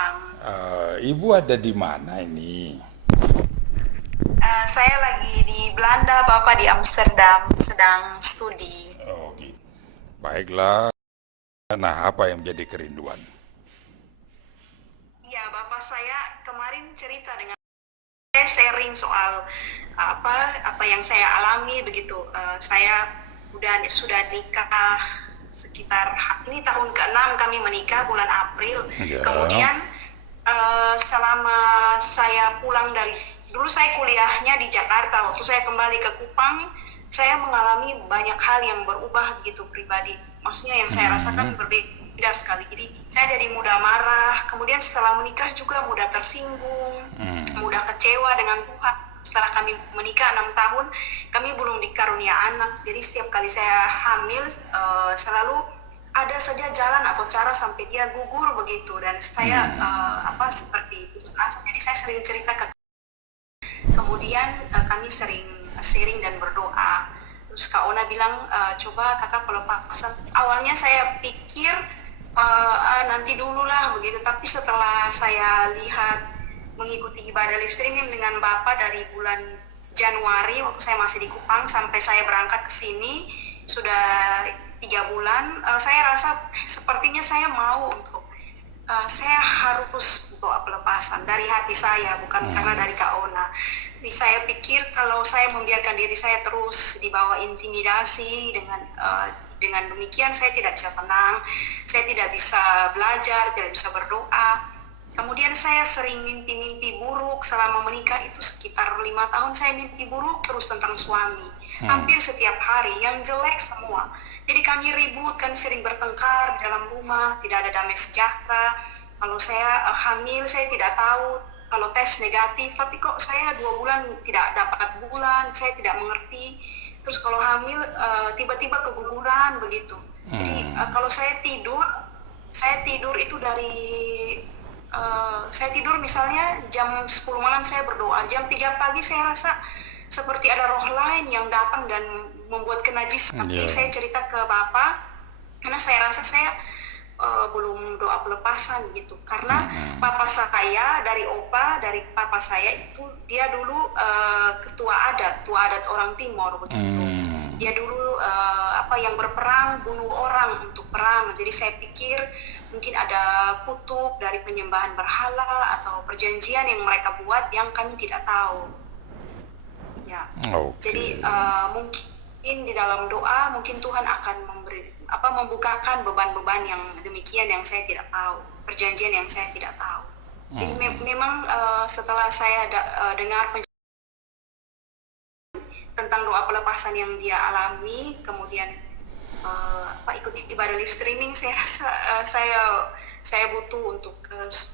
Jepang. Ibu ada di mana ini? Saya lagi di Belanda, Bapak di Amsterdam, sedang studi. Oh, gitu. Baiklah. Nah, apa yang menjadi kerinduan? Iya, Bapak saya kemarin cerita dengan saya sharing soal apa yang saya alami begitu. Saya sudah nikah sekitar ini tahun ke-6 kami menikah bulan April. Ya. Kemudian selama saya pulang dari dulu saya kuliahnya di Jakarta, waktu saya kembali ke Kupang, saya mengalami banyak hal yang berubah gitu pribadi. Maksudnya yang saya rasakan berbeda sekali. Jadi saya jadi mudah marah, kemudian setelah menikah juga mudah tersinggung, mudah kecewa dengan Tuhan. Setelah kami menikah 6 tahun, kami belum dikarunia anak. Jadi setiap kali saya hamil selalu ada saja jalan atau cara sampai dia gugur begitu, dan saya seperti itu. Jadi saya sering cerita ke, kemudian kami sering sharing dan berdoa. Terus Kak Ona bilang coba kakak pelepasan. Awalnya saya pikir nanti dulu lah begitu, tapi setelah saya lihat mengikuti ibadah live streaming dengan Bapak dari bulan Januari waktu saya masih di Kupang sampai saya berangkat ke sini sudah 3 bulan, saya rasa sepertinya saya mau untuk saya harus doa pelepasan dari hati saya, bukan karena dari Kak Ona. Jadi saya pikir kalau saya membiarkan diri saya terus dibawa intimidasi dengan demikian saya tidak bisa tenang, saya tidak bisa belajar, tidak bisa berdoa. Kemudian saya sering mimpi-mimpi buruk selama menikah itu sekitar 5 tahun saya mimpi buruk terus tentang suami. Hampir setiap hari yang jelek semua. Jadi kami ribut, kami sering bertengkar di dalam rumah, tidak ada damai sejahtera. Kalau saya hamil, saya tidak tahu kalau tes negatif, tapi kok saya 2 bulan tidak dapat bulan, saya tidak mengerti. Terus kalau hamil, tiba-tiba keguguran begitu. Jadi kalau saya tidur itu dari saya tidur misalnya jam 10 malam saya berdoa, jam 3 pagi saya rasa seperti ada roh lain yang datang dan membuat kenajisan. Tapi saya Ya. cerita ke Bapak karena saya rasa saya belum doa pelepasan gitu, karena papa saya dari papa saya itu dia dulu tua adat orang Timor begitu. Dia dulu yang berperang, bunuh orang untuk perang. Jadi saya pikir mungkin ada kutub dari penyembahan berhala atau perjanjian yang mereka buat yang kami tidak tahu. Ya. Jadi Oke. mungkin di dalam doa mungkin Tuhan akan membukakan beban-beban yang demikian yang saya tidak tahu, perjanjian yang saya tidak tahu. Jadi memang setelah saya dengar tentang doa pelepasan yang dia alami, kemudian ikut ibadah live streaming, saya rasa saya butuh untuk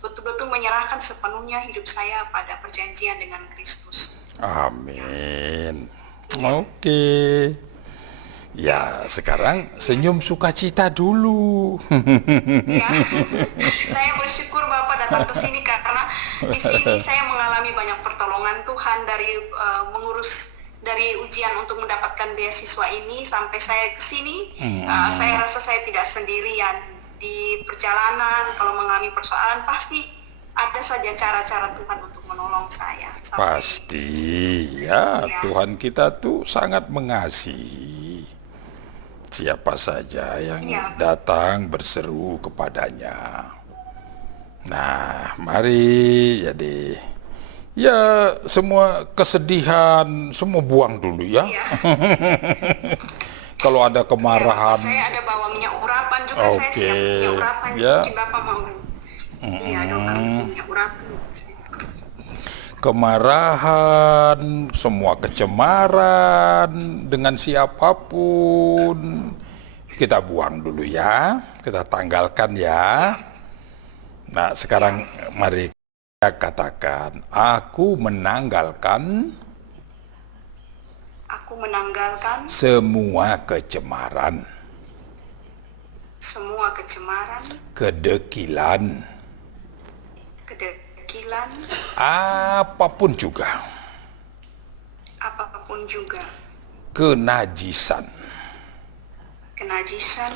betul-betul menyerahkan sepenuhnya hidup saya pada perjanjian dengan Kristus. Ya, Amin. iya, Oke. ya, Ya, sekarang iya. senyum sukacita dulu. Ya, saya bersyukur Bapak datang ke sini karena di sini saya mengalami banyak pertolongan Tuhan dari mengurus dari ujian untuk mendapatkan beasiswa ini sampai saya ke sini. Saya rasa saya tidak sendirian di perjalanan. Kalau mengalami persoalan pasti ada saja cara-cara Tuhan untuk menolong saya sampai Pasti, ke sini. ya, Ya, Tuhan kita tuh sangat mengasihi siapa saja yang iya, datang berseru kepadanya. Nah, mari jadi ya semua kesedihan semua buang dulu ya. iya, Kalau ada iya Bapak. kemarahan, Saya ada bawa minyak urapan juga. Saya oke, siap minyak urapan. ya. Mungkin Bapak mau. Iya, doa untuk minyak urapan. Kemarahan, semua kecemaran dengan siapapun kita buang dulu ya, kita tanggalkan ya. Ya, Nah, ya. sekarang mari kita katakan, aku menanggalkan Aku menanggalkan semua kecemaran, semua kecemaran, kedekilan, kedekilan, apapun juga, apapun juga, kenajisan, kenajisan,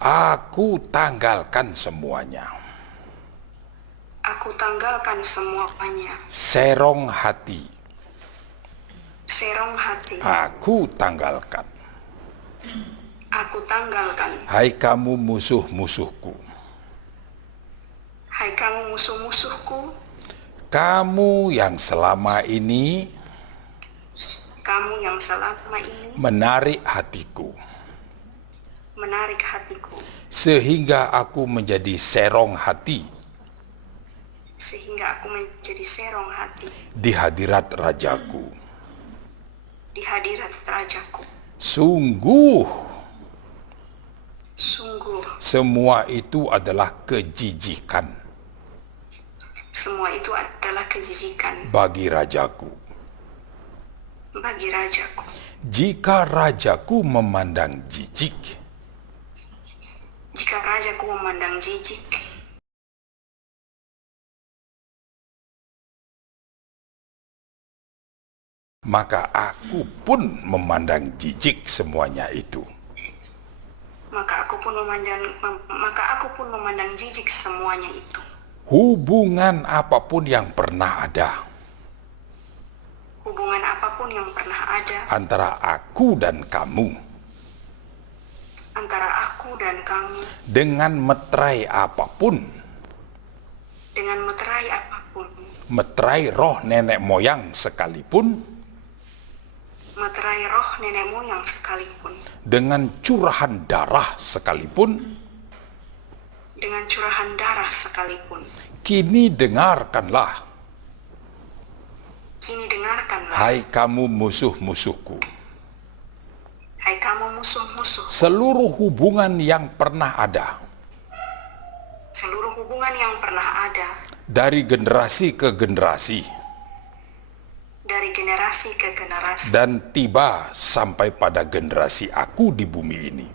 Aku tanggalkan semuanya. Aku tanggalkan semuanya. Serong hati, Serong hati. aku tanggalkan. Aku tanggalkan. Hai kamu musuh-musuhku, Hai kamu musuh-musuhku, kamu yang selama ini kamu yang selama ini menarik hatiku, menarik hatiku, sehingga aku menjadi serong hati sehingga aku menjadi serong hati di hadirat Rajaku. di hadirat Rajaku. Sungguh, Sungguh, semua itu adalah kejijikan semua itu adalah kejijikan bagi Rajaku. bagi Rajaku. Jika Rajaku memandang jijik, Jika Rajaku memandang jijik, maka aku pun memandang jijik semuanya itu. maka aku pun memandang jijik semuanya itu. Hubungan apapun yang pernah ada Hubungan apapun yang pernah ada antara aku dan kamu, antara aku dan kamu, dengan meterai apapun, dengan meterai apapun, meterai roh nenek moyang sekalipun, meterai roh nenek moyang sekalipun, dengan curahan darah sekalipun, dengan curahan darah sekalipun, kini dengarkanlah, kini dengarkanlah, hai kamu musuh-musuhku. hai kamu musuh-musuh, Seluruh hubungan yang pernah ada seluruh hubungan yang pernah ada dari generasi ke generasi dari generasi ke generasi dan tiba sampai pada generasi aku di bumi ini,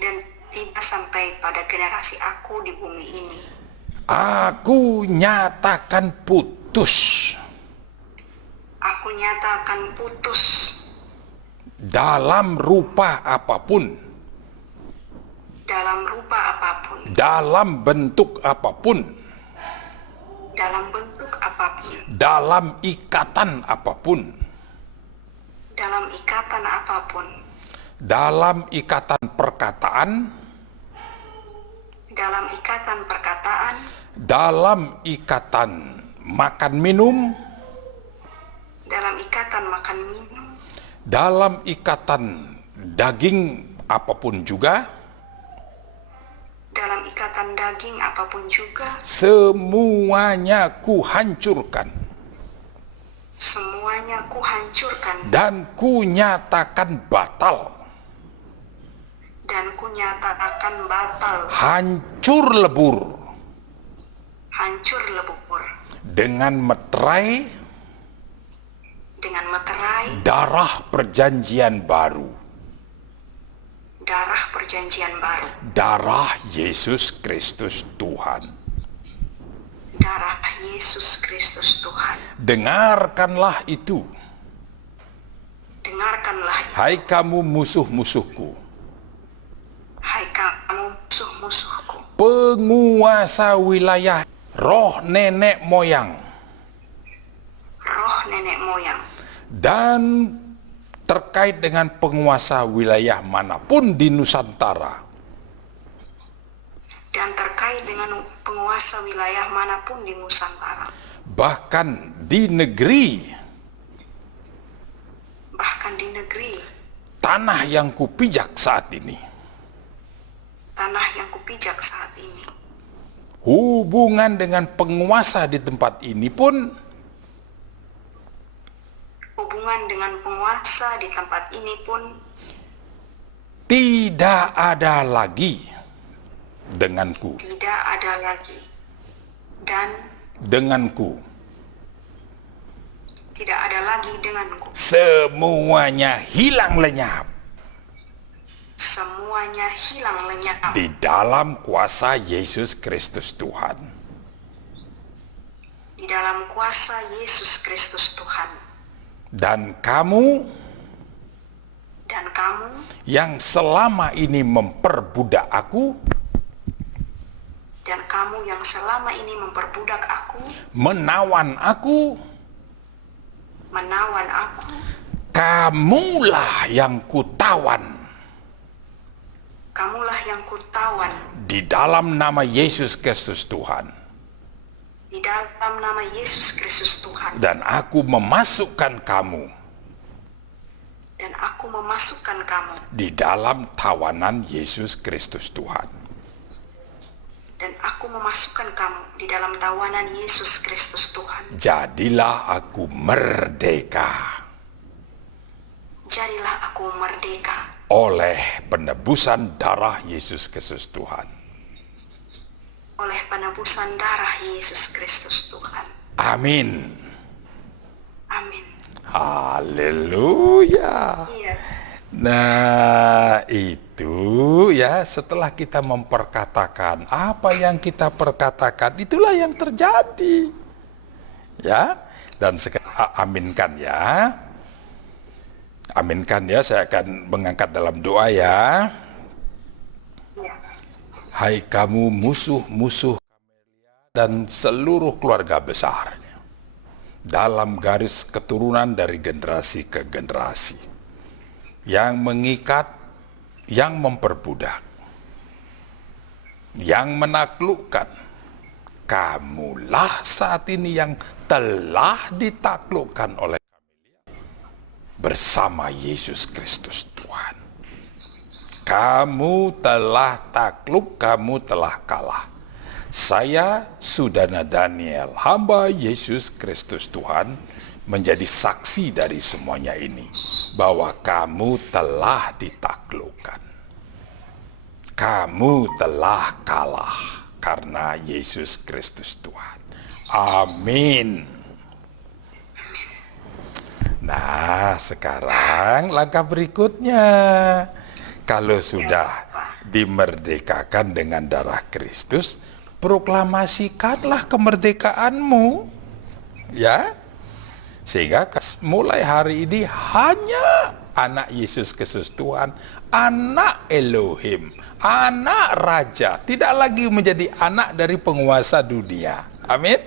dan tiba sampai pada generasi aku di bumi ini. aku nyatakan putus Aku nyatakan putus dalam rupa apapun, dalam rupa apapun, dalam bentuk apapun, dalam bentuk apapun, dalam ikatan apapun, dalam ikatan apapun, dalam ikatan perkataan, dalam ikatan perkataan, dalam ikatan makan minum, dalam ikatan makan minum, dalam ikatan daging apapun juga, dalam ikatan daging apapun juga, semuanya ku hancurkan semuanya ku hancurkan dan ku nyatakan batal, dan ku nyatakan batal, hancur lebur hancur lebur, dengan meterai dengan meterai darah perjanjian baru, darah perjanjian baru, darah Yesus Kristus Tuhan. darah Yesus Kristus Tuhan. Dengarkanlah itu, Dengarkanlah itu, hai kamu musuh-musuhku, hai kamu musuh-musuhku, penguasa wilayah roh nenek moyang, roh nenek moyang, dan terkait dengan penguasa wilayah manapun di Nusantara, dan terkait dengan penguasa wilayah manapun di Nusantara, bahkan di negeri, bahkan di negeri, tanah yang kupijak saat ini. tanah yang kupijak saat ini. Hubungan dengan penguasa di tempat ini pun Hubungan dengan penguasa di tempat ini pun tidak ada lagi denganku, tidak ada lagi, dan denganku. tidak ada lagi denganku. Semuanya hilang lenyap Semuanya hilang lenyap di dalam kuasa Yesus Kristus Tuhan. di dalam kuasa Yesus Kristus Tuhan. Dan kamu Dan kamu yang selama ini memperbudak aku, dan kamu yang selama ini memperbudak aku, menawan aku, kamulah yang kutawan. Kamulah yang kutawan. Di dalam nama Yesus Kristus Tuhan. Di dalam nama Yesus Kristus Tuhan. Dan aku memasukkan kamu. Dan aku memasukkan kamu. Di dalam tawanan Yesus Kristus Tuhan. Dan aku memasukkan kamu di dalam tawanan Yesus Kristus Tuhan. Jadilah aku merdeka. Jadilah aku merdeka. Oleh penebusan darah Yesus Kristus Tuhan. Oleh penebusan darah Yesus Kristus Tuhan. Amin. Amin. Haleluya. Iya. Nah, itu ya, setelah kita memperkatakan apa yang kita perkatakan, itulah yang terjadi. Ya, dan aminkan ya. Aminkan ya, saya akan mengangkat dalam doa ya. Iya. Hai kamu musuh-musuh dan seluruh keluarga besar dalam garis keturunan dari generasi ke generasi, yang mengikat, yang memperbudak, yang menaklukkan, kamulah saat ini yang telah ditaklukkan oleh bersama Yesus Kristus Tuhan. Kamu telah takluk, kamu telah kalah. Saya, Sudana Daniel, hamba Yesus Kristus Tuhan, menjadi saksi dari semuanya ini, bahwa kamu telah ditaklukkan. Kamu telah kalah karena Yesus Kristus Tuhan. Amin. Nah, sekarang langkah berikutnya. Kalau sudah dimerdekakan dengan darah Kristus, proklamasikanlah kemerdekaanmu. Ya. Sehingga mulai hari ini hanya anak Yesus Kristus Tuhan, anak Elohim, anak Raja, tidak lagi menjadi anak dari penguasa dunia. Amin.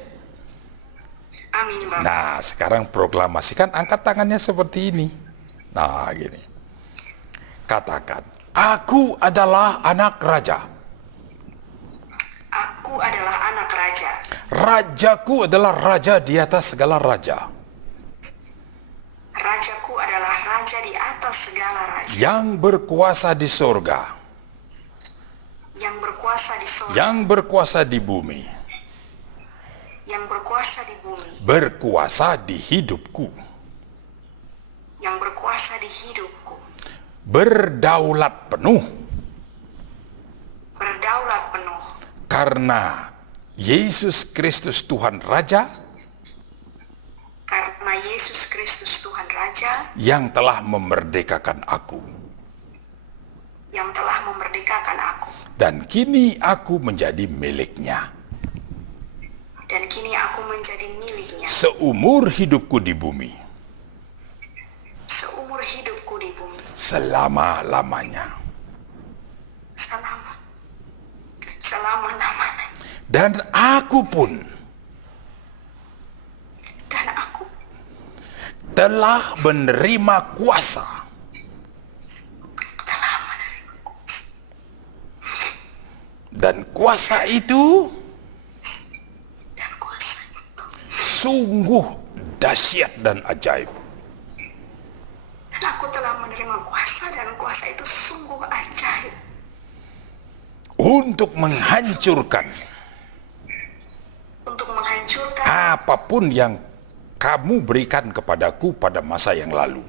Amin, Bapak. Nah, sekarang proklamasikan, angkat tangannya seperti ini. Nah, gini. Katakan, aku adalah anak raja. Aku adalah anak raja. Rajaku adalah raja di atas segala raja. Rajaku adalah raja di atas segala raja. Yang berkuasa di sorga. Yang berkuasa di sorga. Yang berkuasa di bumi. Yang berkuasa di bumi. Berkuasa di hidupku. Yang berkuasa di hidupku. Berdaulat penuh. Berdaulat penuh. Karena Yesus Kristus Tuhan Raja. Karena Yesus Kristus Tuhan Raja. Yang telah memerdekakan aku. Yang telah memerdekakan aku. Dan kini aku menjadi miliknya. Dan kini aku menjadi miliknya. Seumur hidupku di bumi. Seumur hidupku di bumi. Selama-lamanya. Selama-lamanya. Dan aku pun telah menerima kuasa. Dan kuasa itu sungguh dahsyat dan ajaib. Dan aku telah menerima kuasa, dan kuasa itu sungguh ajaib. Untuk menghancurkan. Untuk menghancurkan. Apapun yang kamu berikan kepadaku pada masa yang lalu.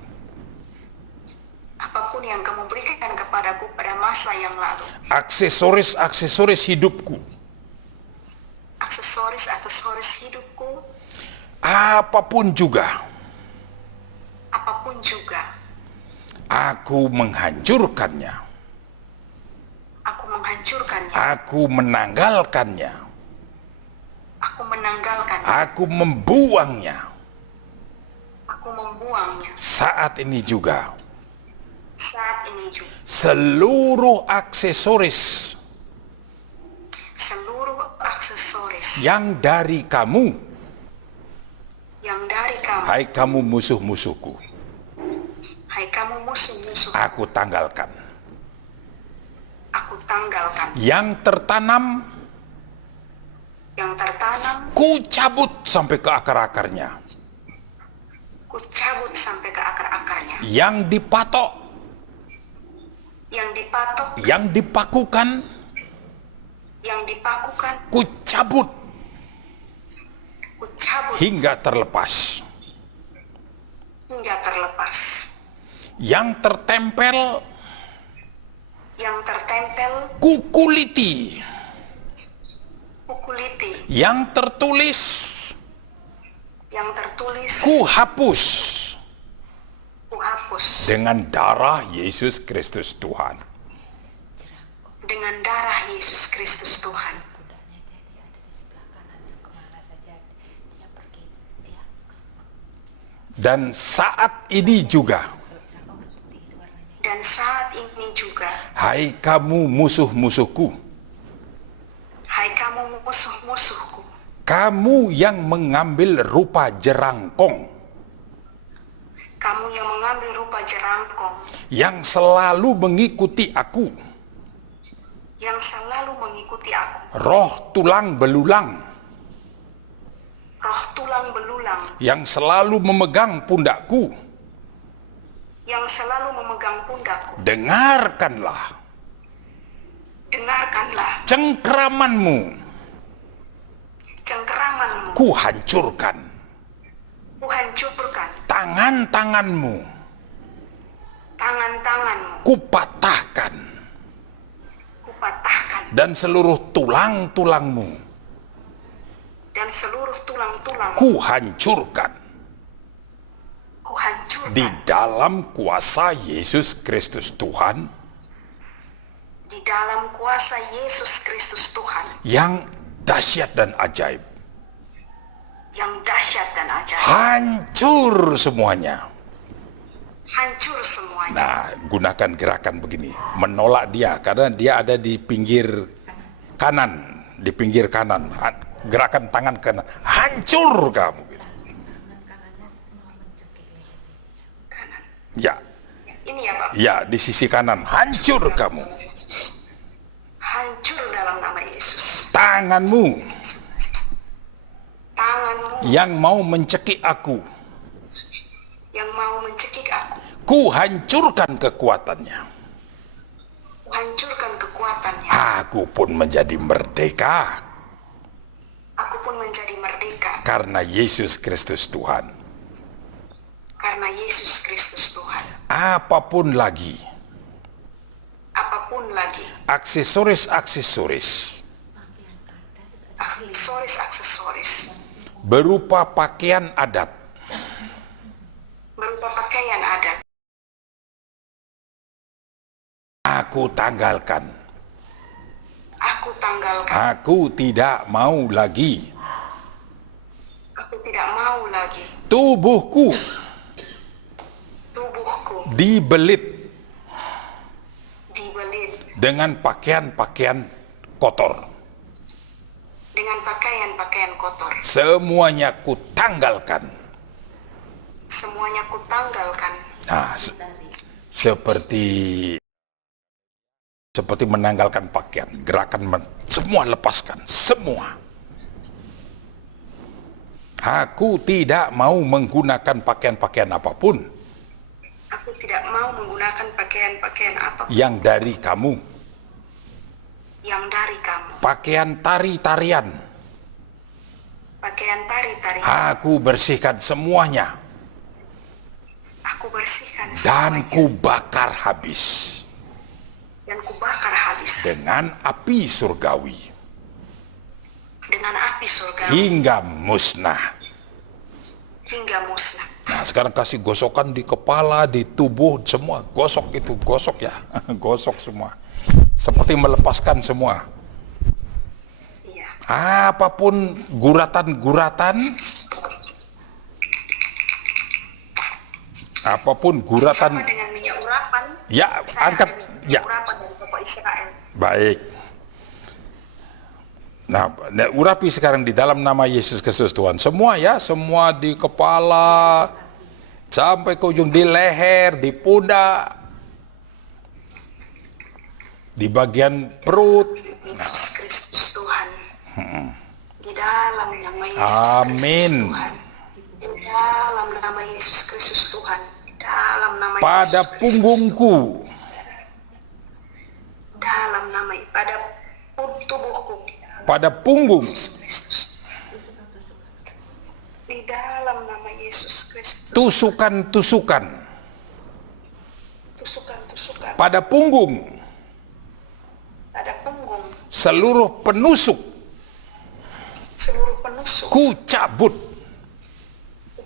Apapun yang kamu berikan kepadaku pada masa yang lalu. Aksesoris-aksesoris hidupku. Aksesoris hidupku. Apapun juga. Apapun juga. Aku menghancurkannya. Aku menghancurkannya. Aku menanggalkannya. Aku menanggalkannya. Aku membuangnya. Aku membuangnya. Saat ini juga. saat ini juga. Seluruh aksesoris Seluruh aksesoris yang dari kamu, yang dari kamu, hai kamu musuh-musuhku, hai kamu musuh-musuh, aku tanggalkan. aku tanggalkan. Yang tertanam, Yang tertanam, ku cabut sampai ke akar-akarnya. ku cabut sampai ke akar-akarnya. Yang dipatok, Yang dipatok, yang dipakukan, yang dipakukan, ku cabut ku cabut hingga terlepas. hingga terlepas. Yang tertempel, Yang tertempel, ku kuliti. ku kuliti. Yang tertulis, Yang tertulis, ku hapus ku hapus. dengan darah Yesus Kristus Tuhan. Dengan darah Yesus Kristus Tuhan. Dan saat ini juga, Dan saat ini juga, hai kamu musuh-musuhku, hai kamu musuh-musuhku, kamu yang mengambil rupa jerangkong, kamu yang mengambil rupa jerangkong, yang selalu mengikuti aku, yang selalu mengikuti aku, roh tulang belulang, roh tulang belulang, yang selalu memegang pundakku. yang selalu memegang pundakku. Dengarkanlah Dengarkanlah cengkeramanmu, cengkeramanmu, ku hancurkan. ku hancurkan. Tangan-tanganmu, Tangan-tanganmu, ku patahkan. ku patahkan. Dan seluruh tulang-tulangmu, Dan seluruh tulang-tulangmu, ku hancurkan. ku hancurkan. Di dalam kuasa Yesus Kristus Tuhan, Di dalam kuasa Yesus Kristus Tuhan, yang dahsyat dan ajaib. yang dahsyat dan ajaib. Hancur semuanya. Hancur semuanya. Nah, gunakan gerakan begini. Menolak dia, karena dia ada di pinggir kanan. Di pinggir kanan. Gerakan tangan kanan. Hancur kamu. Kanan. Ya, Ini ya Bapak. ya, di sisi kanan. Hancur kamu. Hancur dalam nama Yesus. Tanganmu Tanganmu yang mau mencekik aku, yang mau mencekik aku, ku hancurkan kekuatannya. ku hancurkan kekuatannya. Aku pun menjadi merdeka Aku pun menjadi merdeka karena Yesus Kristus Tuhan. karena Yesus Kristus Tuhan. Apapun lagi, Apapun lagi, aksesoris-aksesoris aksesoris-aksesoris berupa pakaian adat, berupa pakaian adat, aku tanggalkan. aku tanggalkan. Aku tidak mau lagi. Aku tidak mau lagi. Tubuhku Tubuhku dibelit dibelit dengan pakaian-pakaian kotor. dengan pakaian-pakaian kotor. Semuanya ku tanggalkan. Semuanya ku tanggalkan. Nah, seperti menanggalkan pakaian, gerakan semua lepaskan, semua. Aku tidak mau menggunakan pakaian-pakaian apapun Aku tidak mau menggunakan pakaian-pakaian apapun yang dari kamu, yang dari kamu. pakaian tari-tarian. Pakaian tari-tarian. Aku bersihkan semuanya Aku bersihkan dan semuanya. ku bakar habis Dan ku bakar habis. dengan api surgawi Dengan api surga. hingga musnah. Hingga musnah. Nah, sekarang kasih gosokan di kepala, di tubuh, semua. Gosok itu, gosok ya. Gosok semua. Seperti melepaskan semua. Iya. Apapun guratan-guratan, apapun guratan, Sama dengan minyak urapan. Ya, Saya angkat. ada Ya, urapan dari Bapak Israel. baik. Nah, urapi sekarang di dalam nama Yesus Kristus Tuhan. Semua ya, semua di kepala, sampai ke ujung di leher, di pundak, di bagian perut. Yesus Kristus Tuhan. Di dalam nama Yesus Amin. Kristus Tuhan. Di dalam nama Yesus Kristus Tuhan. Di dalam nama Pada Yesus Kristus. punggungku, Dalam nama pada tubuhku. pada punggung, Yesus Kristus. Di dalam nama Yesus Kristus. tusukan-tusukan, Tusukan-tusukan pada punggung, pada punggung. seluruh penusuk, Seluruh penusuk. ku cabut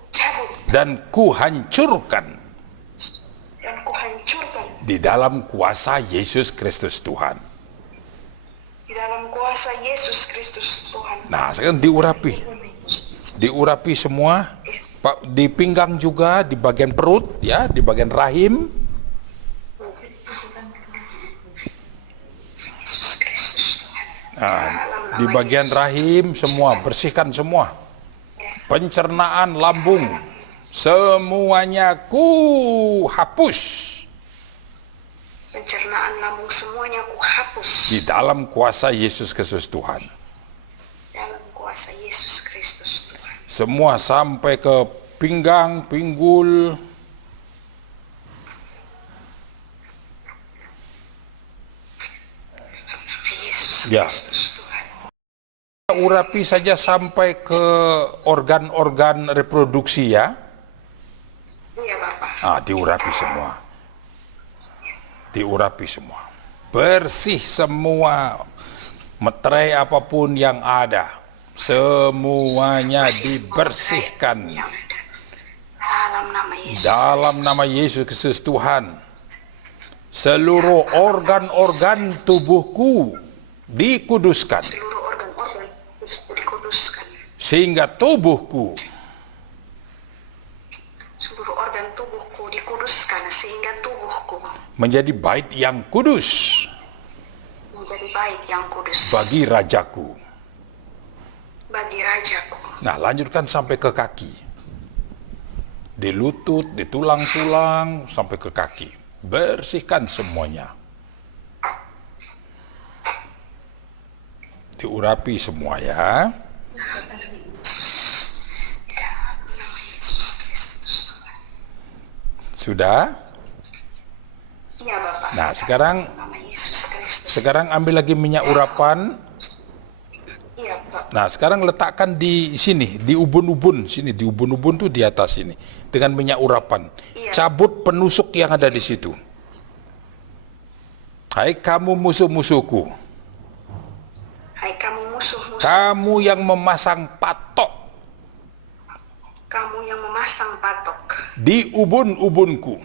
Cabut dan ku hancurkan dan kuhancurkan di dalam kuasa Yesus Kristus Tuhan. di dalam kuasa Yesus Kristus Tuhan. Nah, sekarang diurapi. Diurapi semua. Pak, di pinggang juga, di bagian perut, ya, di bagian rahim. Yesus Kristus Tuhan. Nah, di bagian rahim semua, bersihkan semua. Pencernaan lambung, semuanya ku hapus Pencernaan lambung semuanya aku hapus di dalam kuasa Yesus Kristus Tuhan. dalam kuasa Yesus Kristus Tuhan. Semua sampai ke pinggang, pinggul, Yesus Ya. Kristus Tuhan. urapi saja sampai ke organ-organ reproduksi ya. Iya Bapak. Diurapi semua. Diurapi semua. Bersih semua. Meterai apapun yang ada. Semuanya dibersihkan. Yang ada. Dalam nama Yesus. Dalam nama Yesus Kristus Tuhan. Seluruh organ-organ tubuhku dikuduskan. Seluruh organ-organ dikuduskan. Sehingga tubuhku Seluruh organ tubuhku dikuduskan sehingga tubuhku menjadi bait yang kudus menjadi bait yang kudus bagi Rajaku. bagi Rajaku. Nah, lanjutkan sampai ke kaki. Di lutut, di tulang-tulang, sampai ke kaki. Bersihkan semuanya. Diurapi semua ya. Sudah? Iya Bapak. Nah, sekarang Nama Yesus Kristus. sekarang ambil lagi minyak urapan. Iya Bapak. Nah, sekarang letakkan di sini, di ubun-ubun sini, di ubun-ubun tuh di atas sini dengan minyak urapan. Iya. Cabut penusuk yang ada di situ. Hai kamu musuh-musuhku, Hai kamu musuh-musuh, kamu yang memasang patok kamu yang memasang patok di ubun-ubunku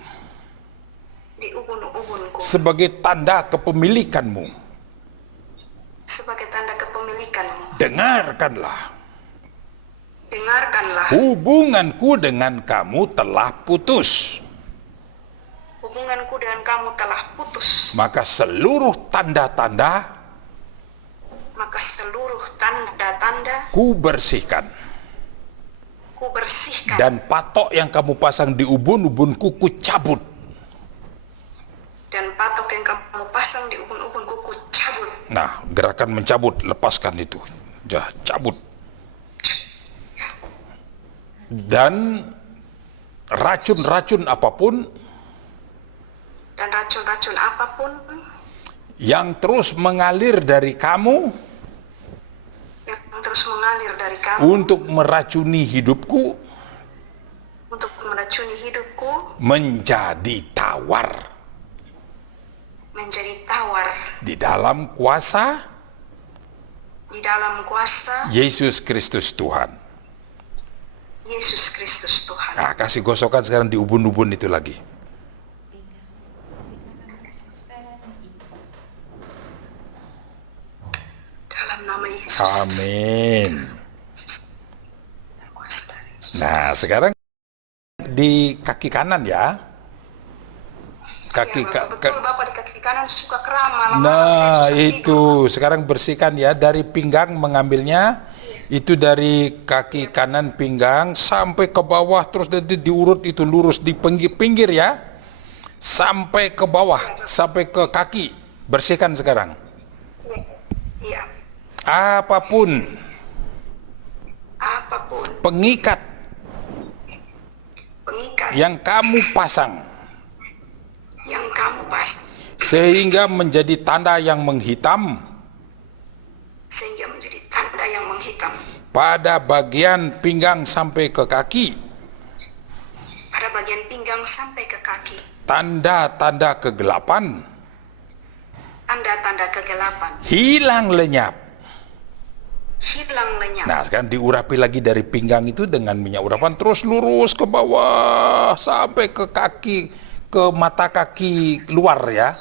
di ubun-ubunku sebagai tanda kepemilikanmu. sebagai tanda kepemilikanmu. Dengarkanlah, Dengarkanlah, hubunganku dengan kamu telah putus. hubunganku dengan kamu telah putus. Maka seluruh tanda-tanda Maka seluruh tanda-tanda ku bersihkan. ku bersihkan. Dan patok yang kamu pasang di ubun-ubunku ku cabut. Dan patok yang kamu pasang di ubun-ubunku ku cabut. Nah, gerakan mencabut, lepaskan itu. Ya, cabut. Dan racun-racun apapun Dan racun-racun apapun yang terus mengalir dari kamu yang terus mengalir dari kamu untuk meracuni hidupku untuk meracuni hidupku menjadi tawar menjadi tawar di dalam kuasa di dalam kuasa Yesus Kristus Tuhan. Yesus Kristus Tuhan. Nah, kasih gosokan sekarang di ubun-ubun itu lagi. Dalam nama Yesus. Amin. Kuasa dari Yesus. Nah, sekarang di kaki kanan ya. Kaki Iya, Bapak. Betul Bapak, di kaki kanan suka kram, malam-malam saya Nah, susah tidur. itu sekarang bersihkan ya, dari pinggang mengambilnya, itu dari kaki kanan pinggang sampai ke bawah, terus diurut itu lurus di pinggir ya, sampai ke bawah, sampai ke kaki. Bersihkan sekarang. Iya. Iya. Apapun Apapun pengikat pengikat yang kamu pasang yang kamu pasang sehingga menjadi tanda yang menghitam sehingga menjadi tanda yang menghitam pada bagian pinggang sampai ke kaki, pada bagian pinggang sampai ke kaki, tanda-tanda kegelapan tanda-tanda kegelapan hilang lenyap. hilang lenyap. Nah, sekarang diurapi lagi dari pinggang itu dengan minyak urapan, terus lurus ke bawah sampai ke kaki, ke mata kaki luar ya.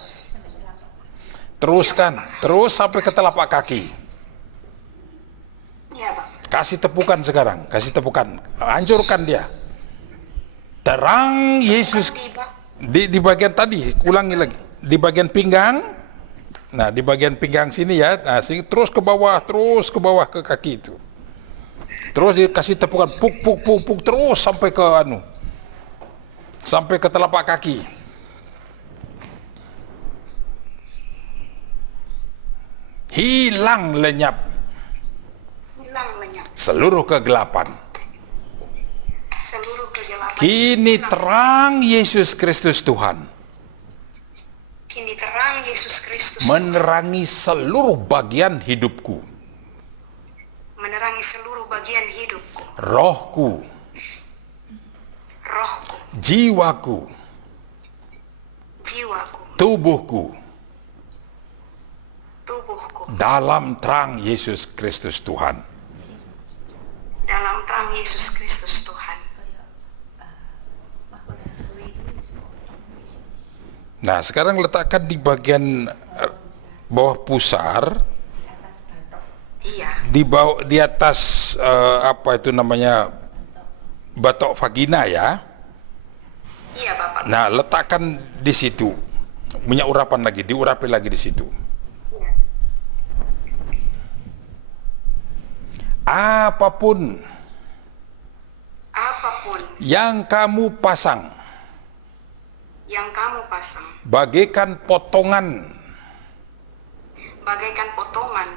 Teruskan, terus sampai ke telapak kaki. Iya, Pak. Kasih tepukan sekarang, kasih tepukan, hancurkan dia. Terang Yesus di bagian tadi, ulangi lagi, di bagian pinggang. Nah, di bagian pinggang sini ya, nah terus ke bawah ke kaki itu. Terus dikasih tepukan, puk, terus sampai ke sampai ke telapak kaki. Hilang lenyap seluruh kegelapan. Kini terang Yesus Kristus Tuhan Kini terang Yesus Kristus menerangi seluruh bagian hidupku, menerangi seluruh bagian hidupku, rohku, rohku, jiwaku, jiwaku, tubuhku, tubuhku, dalam terang Yesus Kristus Tuhan. dalam terang Yesus Kristus Tuhan. Nah, sekarang letakkan di bagian bawah pusar, Iya, di atas apa itu namanya, batok vagina ya. iya Bapak. Nah, letakkan di situ minyak urapan lagi, diurapi lagi di situ. Iya. Apapun yang kamu pasang bagaikan potongan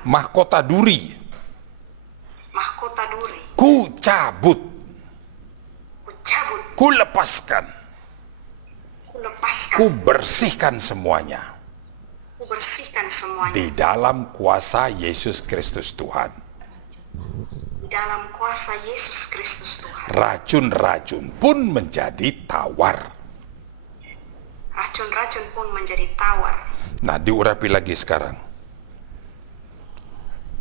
mahkota duri, ku cabut, ku lepaskan, ku bersihkan semuanya di dalam kuasa Yesus Kristus Tuhan. Dalam kuasa Yesus Kristus Tuhan. Racun-racun pun menjadi tawar. Racun-racun pun menjadi tawar. Nah, diurapi lagi sekarang.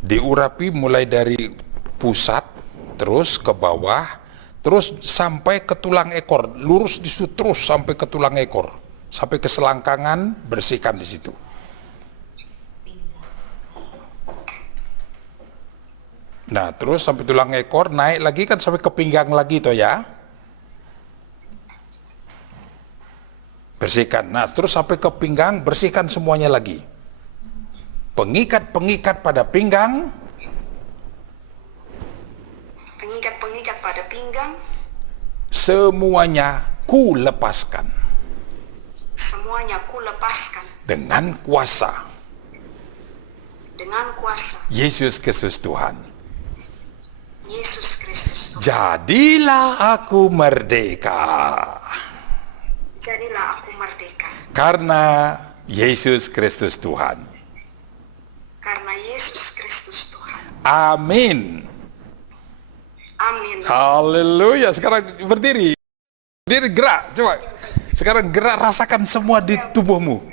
Diurapi mulai dari pusat, terus ke bawah, terus sampai ke tulang ekor. Lurus di situ terus sampai ke tulang ekor. Sampai ke selangkangan, bersihkan di situ. Nah, terus sampai tulang ekor, naik lagi kan sampai ke pinggang lagi toh ya. Bersihkan. Nah, terus sampai ke pinggang, bersihkan semuanya lagi. Pengikat-pengikat pada pinggang. Pengikat-pengikat pada pinggang. Semuanya ku lepaskan. Semuanya ku lepaskan. Dengan kuasa. Dengan kuasa. Yesus Kristus Tuhan. Yesus Kristus Tuhan. Jadilah aku merdeka. Jadilah aku merdeka. Karena Yesus Kristus Tuhan. Karena Yesus Kristus Tuhan. Amin. Amin. Haleluya. Sekarang berdiri. Berdiri, gerak. Coba. Sekarang gerak, rasakan semua di tubuhmu.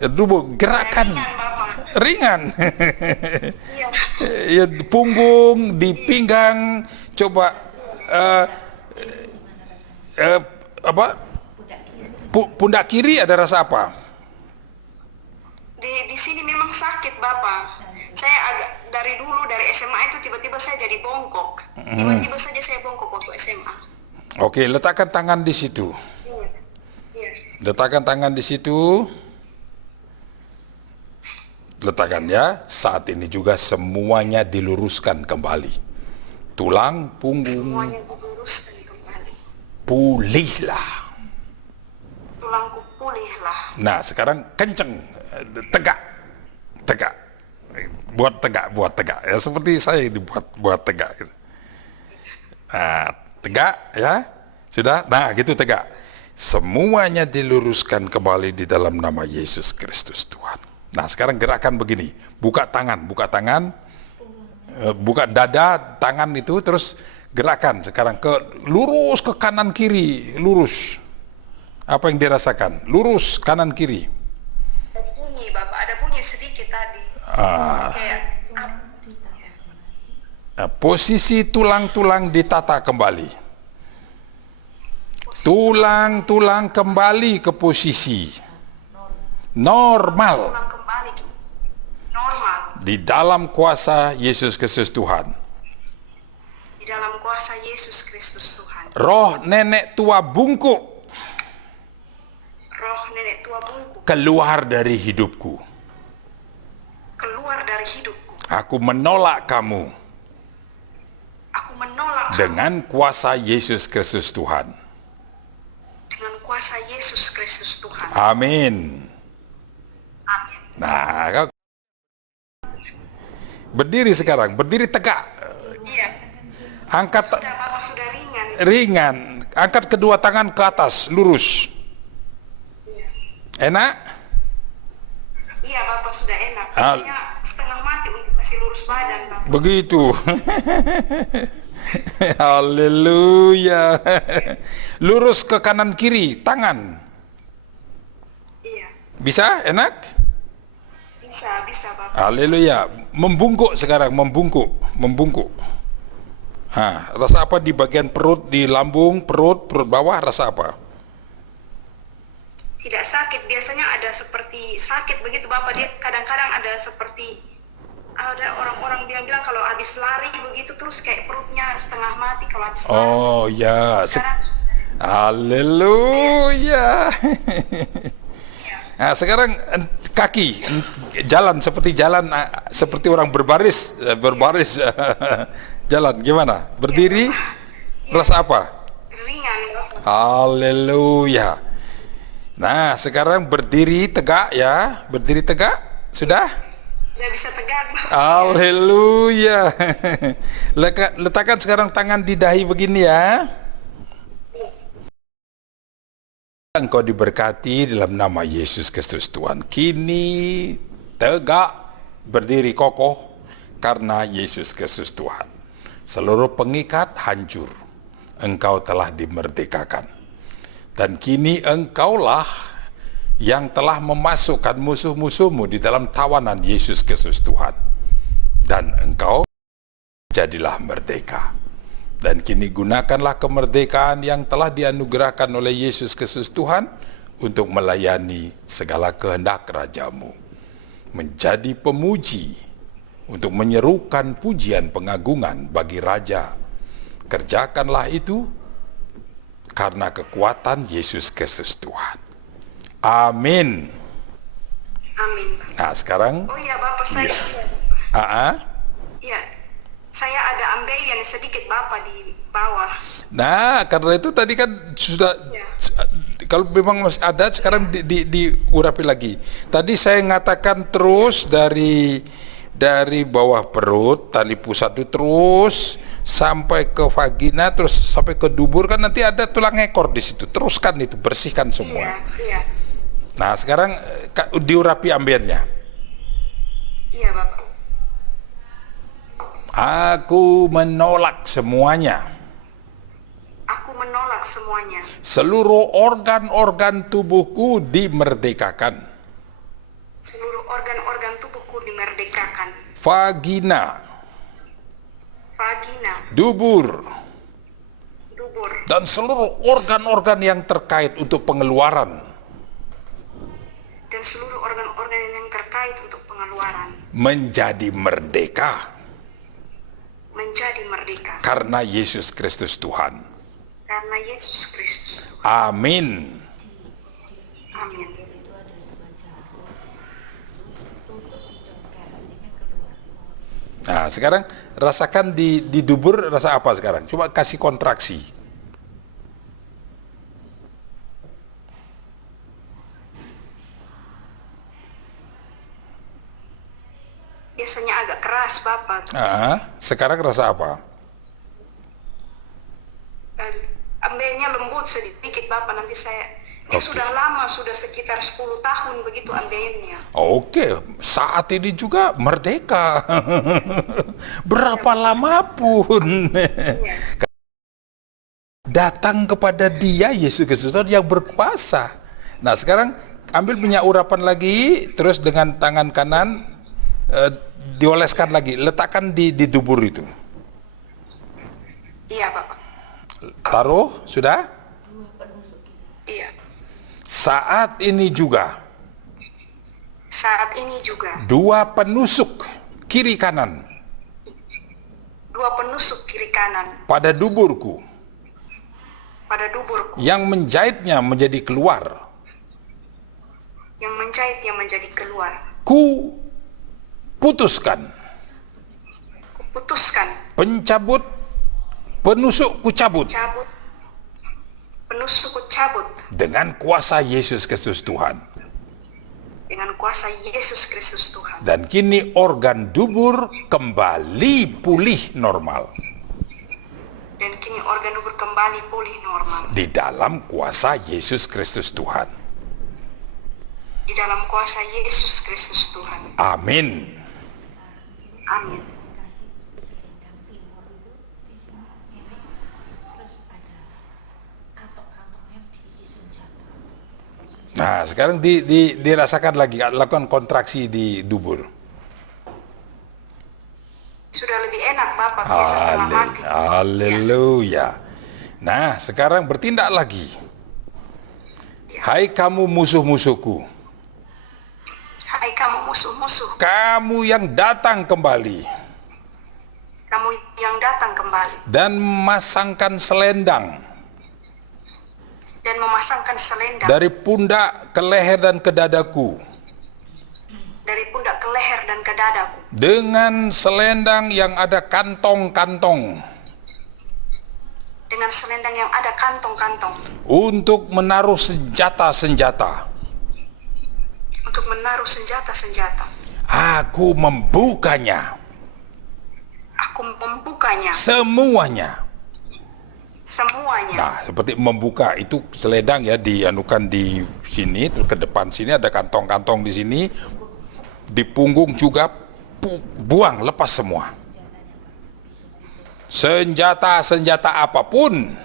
Tubuh, gerakkan. Ringan. Ya, punggung, di pinggang. Coba apa? Pundak kiri ada rasa apa? Di sini memang sakit Bapak. Saya agak dari dulu, dari SMA itu tiba-tiba saya jadi bongkok. Tiba-tiba saja saya bongkok waktu SMA. Oke, letakkan tangan di situ. Iya. Letakkan tangan di situ. Letakkan ya. Saat ini juga semuanya diluruskan kembali. Tulang punggung Semuanya diluruskan kembali. pulihlah. Tulangku pulihlah. Nah, sekarang kenceng, tegak, tegak. Buat tegak ya, seperti saya buat tegak. Nah, tegak ya, sudah. Nah, gitu tegak. Semuanya diluruskan kembali di dalam nama Yesus Kristus Tuhan. Nah, sekarang gerakan begini, buka tangan, buka dada, tangan itu, terus gerakan sekarang lurus ke kanan kiri, lurus. Apa yang dirasakan? Lurus kanan kiri. Ada bunyi, Bapak, ada bunyi sedikit tadi. Kayak Posisi tulang-tulang ditata kembali. Tulang-tulang kembali ke posisi normal tulang kembali normal di dalam kuasa Yesus Kristus Tuhan. di dalam kuasa Yesus Kristus Tuhan. Roh nenek tua bungkuk Roh nenek tua bungkuk keluar dari hidupku. keluar dari hidupku. Aku menolak kamu Aku menolak kamu dengan kuasa Yesus Kristus Tuhan. dengan kuasa Yesus Kristus Tuhan. Amin. Amin. Nah, kau berdiri sekarang, berdiri tegak. Iya, Angkat sudah Bapak, sudah ringan. ringan, angkat kedua tangan ke atas, lurus. Iya. Enak? Iya, Bapak, sudah enak. Al- Biasanya setengah mati untuk kasih lurus badan, Bapak. Begitu. Haleluya. Lurus ke kanan kiri, tangan. Iya, Bisa? Enak? bisa Bapak. Haleluya. Membungkuk sekarang, membungkuk. Rasa apa di bagian perut, di lambung, perut bawah, rasa apa? Tidak sakit, biasanya ada seperti sakit begitu, Bapak. Dia kadang-kadang ada seperti, ada orang-orang bilang kalau habis lari begitu, terus kayak perutnya setengah mati kalau habis lari. Oh ya, Sekarang haleluya. Nah, sekarang kaki jalan seperti orang berbaris. Jalan gimana? Berdiri rasa apa? ringan, Bapak. Haleluya. Nah, sekarang berdiri tegak ya. Berdiri tegak. Sudah? Udah bisa tegak, Bapak. Haleluya. Letakkan sekarang tangan di dahi begini ya. Engkau diberkati dalam nama Yesus Kristus Tuhan. Kini tegak, berdiri kokoh karena Yesus Kristus Tuhan. Seluruh pengikat hancur. Engkau telah dimerdekakan. Dan kini engkaulah yang telah memasukkan musuh-musuhmu di dalam tawanan Yesus Kristus Tuhan. Dan engkau jadilah merdeka. Dan kini gunakanlah kemerdekaan yang telah dianugerahkan oleh Yesus Kristus Tuhan untuk melayani segala kehendak rajamu. Menjadi pemuji, untuk menyerukan pujian pengagungan bagi Raja. Kerjakanlah itu karena kekuatan Yesus Kristus Tuhan. Amin. Amin, Pak. Nah sekarang, Oh iya, Bapak, saya Iya. iya, Bapak. Iya. Saya ada ambeien sedikit, Bapak, di bawah. Nah, karena itu tadi kan sudah, Ya. kalau memang masih ada, sekarang diurapi lagi. Tadi saya ngatakan terus dari bawah perut, tali pusat itu terus sampai ke vagina, terus sampai ke dubur, kan nanti ada tulang ekor di situ. Teruskan itu, bersihkan semua. Iya. Nah, sekarang diurapi ambiennya. Iya, Bapak. Aku menolak semuanya. Aku menolak semuanya. Seluruh organ-organ tubuhku dimerdekakan. Seluruh organ-organ tubuhku dimerdekakan. Vagina, Vagina, dubur, dubur, dan seluruh organ-organ yang terkait untuk pengeluaran dan seluruh organ-organ yang terkait untuk pengeluaran menjadi merdeka menjadi merdeka karena Yesus Kristus Tuhan. karena Yesus Kristus. Amin. Amin. Nah, sekarang rasakan di dubur rasa apa sekarang? Coba kasih kontraksi. Biasanya agak keras, Bapak. Sekarang rasa apa? Ambilnya lembut sedikit, Bapak. Nanti saya Oke. sudah lama, sudah sekitar 10 tahun begitu ambilnya. Oke, saat ini juga merdeka. Berapa lama pun. Datang kepada Dia, Yesus Kristus yang berkuasa. Nah, sekarang ambil minyak urapan lagi, terus dengan tangan kanan dioleskan lagi, letakkan di dubur itu. Iya, Bapak. Taruh, sudah? Iya. Saat ini juga, dua penusuk kiri kanan kiri kanan pada duburku, yang menjahitnya menjadi keluar. Ku putuskan, pencabut, penusuk ku cabut. Penusuk ku cabut Dengan kuasa Yesus Kristus Tuhan. dengan kuasa Yesus Kristus Tuhan. Dan kini organ dubur kembali pulih normal. Di dalam kuasa Yesus Kristus Tuhan. Amin. Amin. Nah, sekarang dirasakan lagi, lakukan kontraksi di dubur. Sudah lebih enak, Bapak, biasa setengah mati. Haleluya. Nah, sekarang bertindak lagi. Hai kamu musuh-musuhku. Hai kamu musuh-musuh. Kamu yang datang kembali. Dan memasangkan selendang. Dari pundak ke leher dan ke dadaku. Dengan selendang yang ada kantong-kantong. Untuk menaruh senjata-senjata. Aku membukanya. Semuanya. Nah, seperti membuka itu selendang ya, dianukan di sini, terus ke depan sini ada kantong-kantong di sini, di punggung juga buang, lepas semua. Senjata-senjata apapun.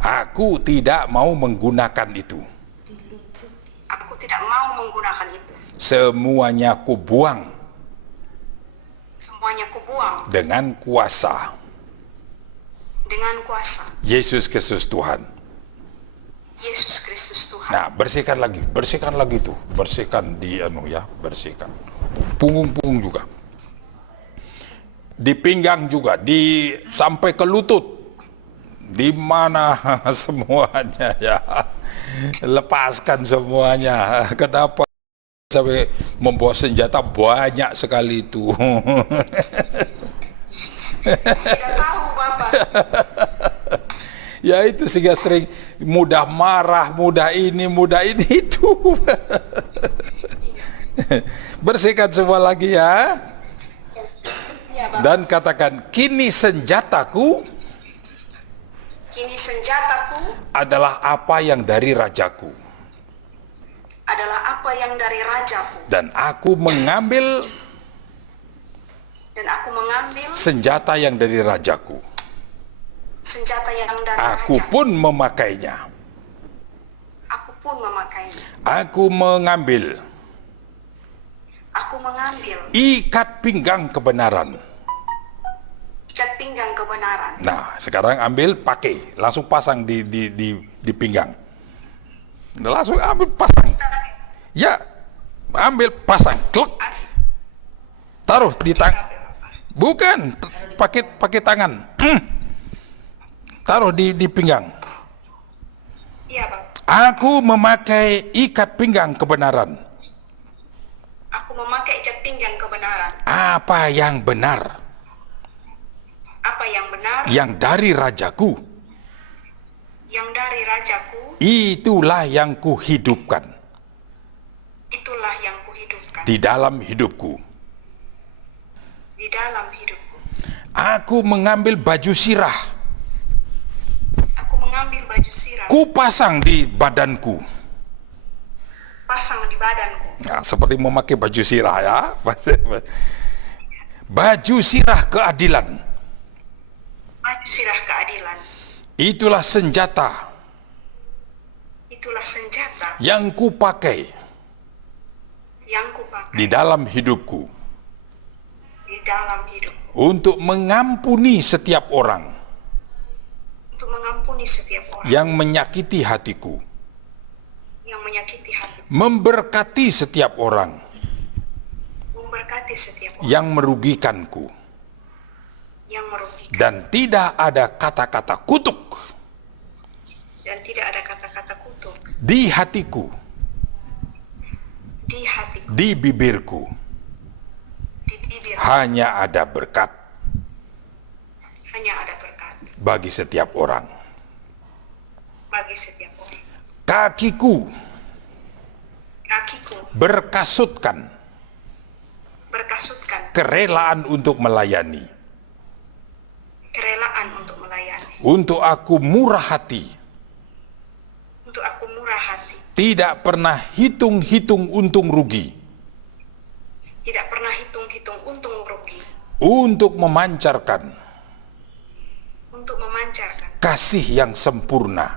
Aku tidak mau menggunakan itu. Semuanya ku buang. Dengan kuasa. Yesus Kristus Tuhan. Nah, bersihkan lagi tuh, bersihkan di bersihkan. Punggung juga. Di pinggang juga, sampai ke lutut. Di mana semuanya ya. Lepaskan semuanya. Kenapa sampai membawa senjata banyak sekali itu? Tidak tahu, Bapak. Ya itu sehingga sering mudah marah, mudah ini itu. Bersihkan semua lagi ya. Dan katakan, kini senjataku adalah apa yang dari rajaku. Dan aku mengambil senjata yang dari rajaku. Aku pun memakainya. Aku mengambil ikat pinggang kebenaran. Nah, sekarang ambil, pakai, langsung pasang di pinggang. Langsung ambil, pasang. Ya, ambil, pasang, klek. Taruh di tangan. Bukan, pakai tangan. Taruh di pinggang. Iya, Pak. Aku memakai ikat pinggang kebenaran. Aku memakai ikat pinggang kebenaran. Apa yang benar? Apa yang benar? Yang dari rajaku. Yang dari rajaku. Itulah yang kuhidupkan Itulah yang kuhidupkan di dalam hidupku. di dalam hidupku. Aku mengambil baju sirah. Aku mengambil baju sirah. Kupasang di badanku. Pasang di badanku. Nah, seperti memakai baju sirah ya. Baju sirah keadilan. Baju sirah keadilan. Itulah senjata Itulah senjata yang kupakai yang kupakai di dalam hidupku di dalam hidupku. untuk mengampuni setiap orang Untuk mengampuni setiap orang yang menyakiti hatiku, yang menyakiti hati. memberkati setiap orang Memberkati setiap orang yang merugikanku, yang merugikan. dan tidak ada kata-kata kutuk Dan tidak ada kata-kata kutuk di hatiku, di hatiku, di bibirku. di bibir. Hanya ada berkat Hanya ada berkat bagi setiap orang. bagi setiap orang. Kakiku Kakiku berkasutkan berkasutkan kerelaan untuk melayani. kerelaan untuk melayani. Untuk aku murah hati, Untuk aku murah hati, tidak pernah hitung-hitung untung rugi, tidak pernah hitung-hitung untung rugi, untuk memancarkan untuk memancarkan kasih yang sempurna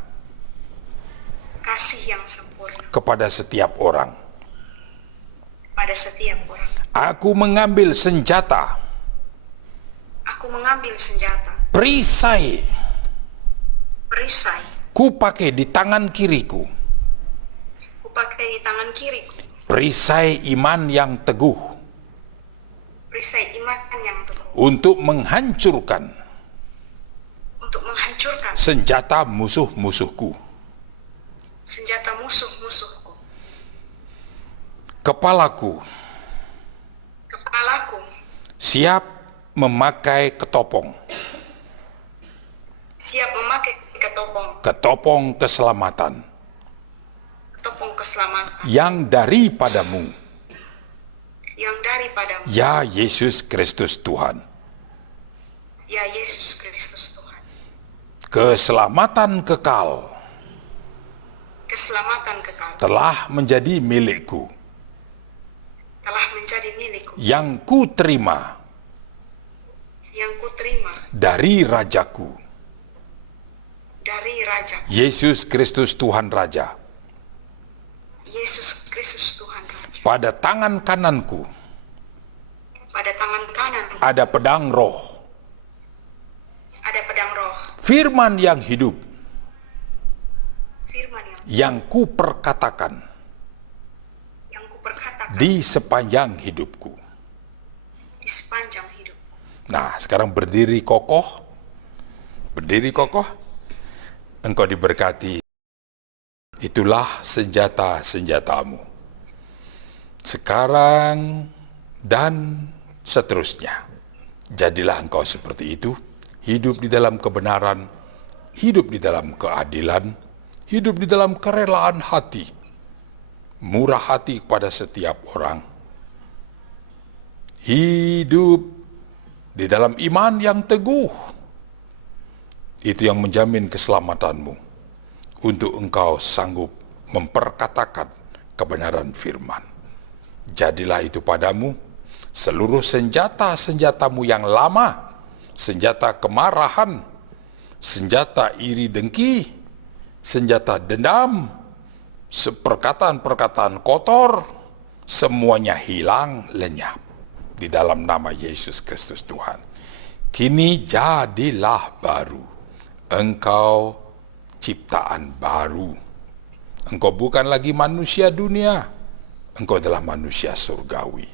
kasih yang sempurna kepada setiap orang. pada setiap orang. Aku mengambil senjata, Aku mengambil senjata, perisai, perisai, ku pakai di tangan kiriku, kupakai di tangan kiriku, perisai iman yang teguh perisai iman yang teguh untuk menghancurkan untuk menghancurkan senjata musuh-musuhku. senjata musuh-musuhku. Kepalaku Kepalaku siap memakai ketopong, siap memakai ketopong keselamatan ketopong keselamatan yang daripadamu, yang daripadamu, ya Yesus Kristus Tuhan. ya Yesus Kristus Tuhan. Keselamatan kekal Keselamatan kekal telah menjadi milikku, telah menjadi milikku, yang ku terima yang kuterima dari Rajaku, dari Raja Yesus Kristus Tuhan Raja. Yesus Kristus Tuhan Raja. Pada tangan kananku Pada tangan kanan ada pedang roh, ada pedang roh, firman yang hidup, firman yang ku perkatakan yang kuperkatakan di sepanjang hidupku. di sepanjang hidup. Nah, sekarang berdiri kokoh, engkau diberkati. Itulah senjata-senjatamu. Sekarang dan seterusnya. Jadilah engkau seperti itu, hidup di dalam kebenaran, hidup di dalam keadilan, hidup di dalam kerelaan hati, murah hati kepada setiap orang. Hidup di dalam iman yang teguh. Itu yang menjamin keselamatanmu untuk engkau sanggup memperkatakan kebenaran firman. Jadilah itu padamu seluruh senjata-senjatamu yang lama, senjata kemarahan, senjata iri dengki, senjata dendam, perkataan-perkataan kotor, semuanya hilang lenyap di dalam nama Yesus Kristus Tuhan. Kini jadilah baru. Engkau ciptaan baru. Engkau bukan lagi manusia dunia. Engkau adalah manusia surgawi.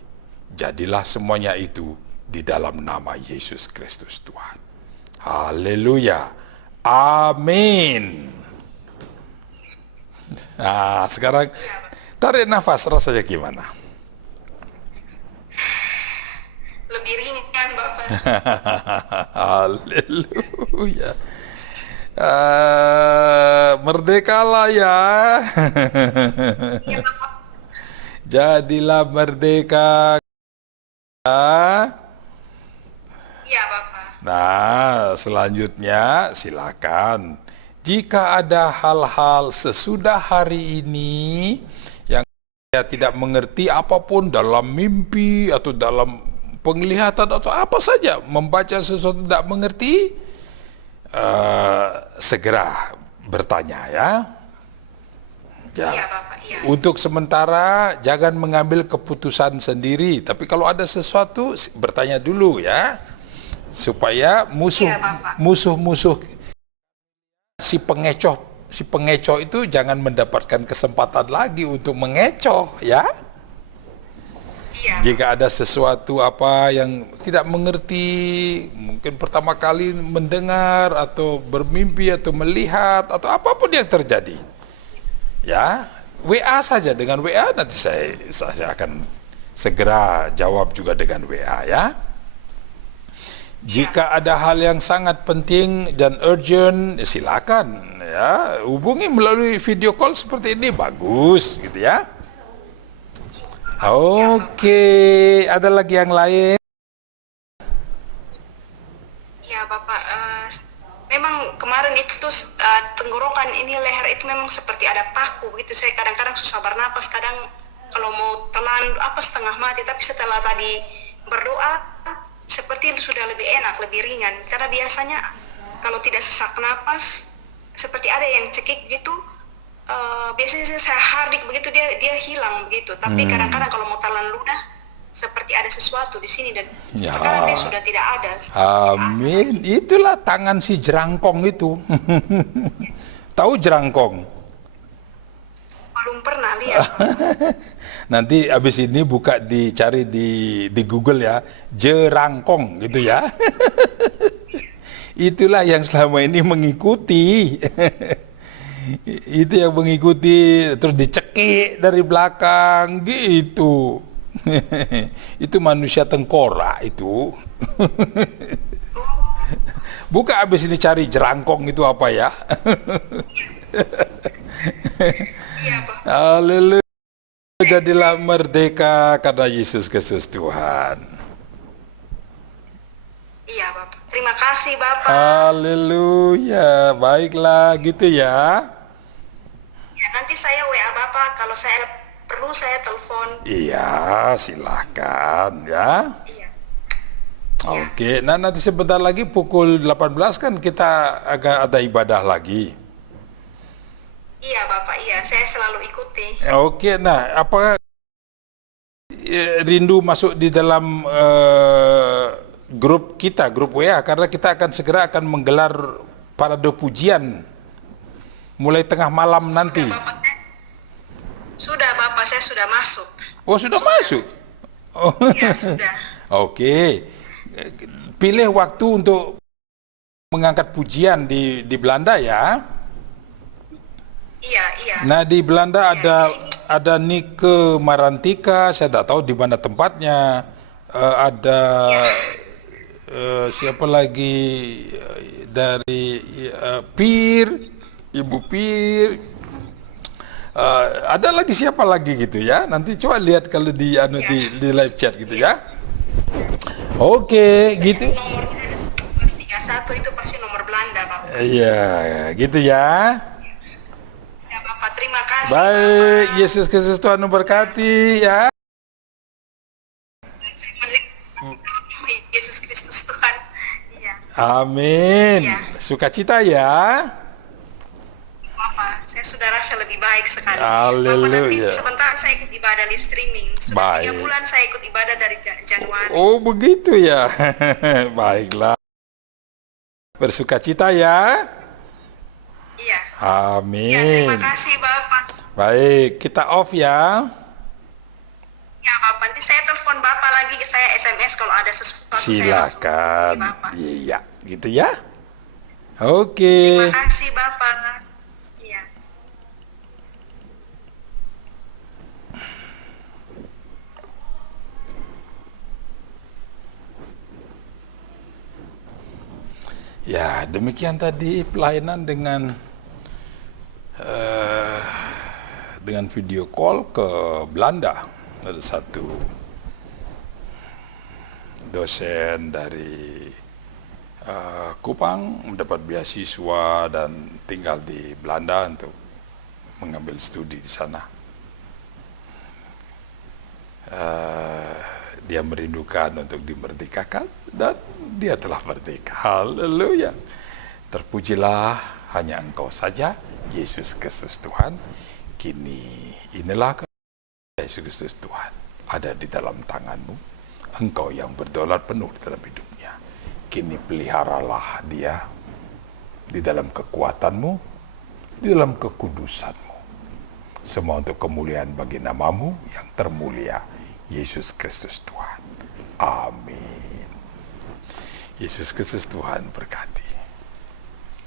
Jadilah semuanya itu di dalam nama Yesus Kristus Tuhan. Haleluya. Amin. Nah, sekarang Iya, Bapak. tarik nafas, rasanya gimana? Lebih ringan, Bapak. Haleluya. Merdekalah ya. Iya, Bapak. Jadilah merdeka. Iya, Bapak. Nah, selanjutnya silakan. Jika ada hal-hal sesudah hari ini yang saya tidak mengerti apapun dalam mimpi atau dalam penglihatan atau apa saja, membaca sesuatu tidak mengerti, segera bertanya ya. Ya. Iya, Bapak. Iya. Untuk sementara jangan mengambil keputusan sendiri, tapi kalau ada sesuatu bertanya dulu ya, supaya Iya, Bapak. musuh-musuh si pengecoh itu jangan mendapatkan kesempatan lagi untuk mengecoh ya. Iya. Jika ada sesuatu apa yang tidak mengerti, mungkin pertama kali mendengar atau bermimpi atau melihat atau apapun yang terjadi, ya WA saja, dengan WA nanti saya akan segera jawab juga dengan WA ya. Jika ada hal yang sangat penting dan urgent, silakan ya hubungi melalui video call seperti ini, bagus gitu ya. Oke, ada lagi yang lain? Iya, Bapak. Memang kemarin itu tenggorokan ini, leher itu memang seperti ada paku begitu. Saya kadang-kadang susah bernapas, kadang kalau mau telan setengah mati. Tapi setelah tadi berdoa, seperti sudah lebih enak, lebih ringan. Karena biasanya kalau tidak sesak napas, seperti ada yang cekik gitu. Biasanya saya hardik begitu, dia hilang begitu. Tapi kadang-kadang kalau mau telan ludah, seperti ada sesuatu di sini, dan Ya. sekarang dia sudah tidak ada. Amin. Itulah tangan si jerangkong itu. Tahu jerangkong? Belum pernah lihat. Nanti abis ini buka dicari di Google ya, jerangkong gitu ya. Itulah yang selama ini mengikuti. Itu yang mengikuti terus dicekik dari belakang gitu. Itu manusia tengkorak itu. Buka abis ini cari jerangkong itu apa ya. Iya, Pak. Haleluya. Jadilah merdeka karena Yesus Kristus Tuhan. Iya, Bapak. Terima kasih, Bapak. Haleluya. Baiklah gitu ya. Ya, nanti saya WA Bapak, kalau saya perlu saya telepon. Iya, silakan ya. Iya. Oke, nah nanti sebentar lagi pukul 18 kan kita agak ada ibadah lagi. Iya, Bapak. Iya, saya selalu ikuti. Oke, nah apakah rindu masuk di dalam grup kita, grup WA, karena kita akan segera akan menggelar parade pujian mulai tengah malam nanti. Bapak, saya sudah masuk. Oh, sudah masuk? Oh. Iya, sudah. Oke. Pilih waktu untuk mengangkat pujian di Belanda ya. Iya, iya. Nah, di Belanda Iya, di sini. ada Nike Marantika, saya tidak tahu di mana tempatnya. Ada siapa lagi dari Pir, Ibu Pir. Ada lagi siapa lagi gitu ya? Nanti coba lihat kalau di di live chat gitu ya. Oke, gitu. Nomornya plus 31 itu pasti nomor Belanda, Bapak. Iya, gitu ya. Ya, Bapak. Terima kasih. Baik, Bapak. Yesus Kristus Tuhan memberkati ya. Yesus Kristus Tuhan. Iya. Amin. Iya. Sukacita ya. Bapak, saya sudah rasa lebih baik sekali. Haleluya. Bapak, nanti sebentar saya ikut ibadah live streaming. Sudah Baik. 3 bulan saya ikut ibadah dari Januari. Oh, begitu ya. Baiklah. Bersukacita ya. Iya. Amin. Ya, terima kasih, Bapak. Baik, kita off ya. Ya, Bapak. Nanti saya telepon Bapak lagi, saya SMS kalau ada sesuatu. Saya langsung Silakan. hubungi Bapak. Iya, gitu ya. Oke. Terima kasih, Bapak. Iya. Ya, demikian tadi pelayanan dengan video call ke Belanda. Ada satu dosen dari Kupang mendapat beasiswa dan tinggal di Belanda untuk mengambil studi di sana. Dia merindukan untuk dimerdekakan dan dia telah merdeka. Haleluya. Terpujilah hanya Engkau saja, Yesus Kristus Tuhan. Kini inilah Yesus Kristus Tuhan ada di dalam tanganmu. Engkau yang berdaulat penuh di dalam hidupnya. Kini peliharalah dia di dalam kekuatanmu, di dalam kekudusanmu. Semua untuk kemuliaan bagi namamu yang termulia, Yesus Kristus Tuhan. Amin. Yesus Kristus Tuhan berkati.